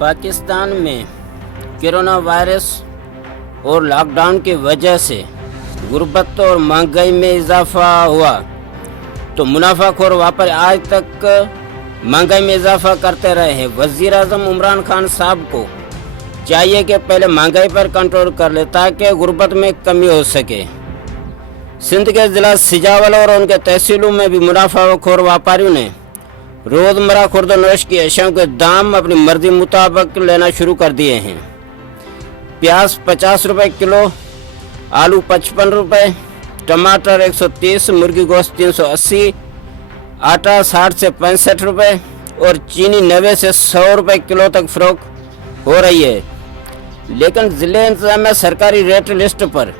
पाकिस्तान में corona virus और lockdown की वजह से गुर्बत और महंगाई में इजाफा हुआ तो मुनाफाखोर व्यापारी आज तक महंगाई में इजाफा करते रहे हैं। वज़ीर आज़म इमरान खान साहब को चाहिए कि पहले महंगाई पर कंट्रोल कर ले ताकि गुर्बत में कमी हो सके। सिंध के ज़िला सिजावल और उनके तहसीलों में भी मुनाफाखोर व्यापारियों ने रोज़मर्रा खुर्द-ओ-नोश की अशियाओं के दाम अपनी मर्जी मुताबिक लेना शुरू कर दिए हैं। प्याज 50 रुपये किलो, आलू 55 रुपये, टमाटर 130, मुर्गी गोश्त 380, आटा 60 से 65 रुपये और चीनी 90 से 100 रुपये किलो तक फ़रोख्त हो रही है। लेकिन ज़िले इंतज़ामिया सरकारी रेट लिस्ट पर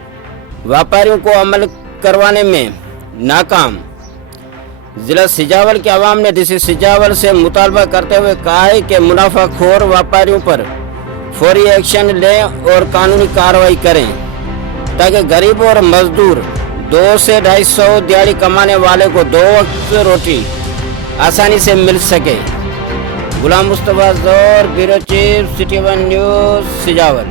व्यापारियों को अमल करवाने में नाकाम। ज़िला सिजावल के अवाम ने डीसी सिजावल से मुतालबा करते हुए कहा है कि मुनाफाखोर व्यापारियों पर फौरी एक्शन लें और कानूनी कार्रवाई करें ताकि गरीब और मजदूर 200 से 250 दिहाड़ी कमाने वाले को 2 वक्त रोटी आसानी से मिल सके। Ghulam Mustafa Zohar, bureau chief, city one news, Sujawal.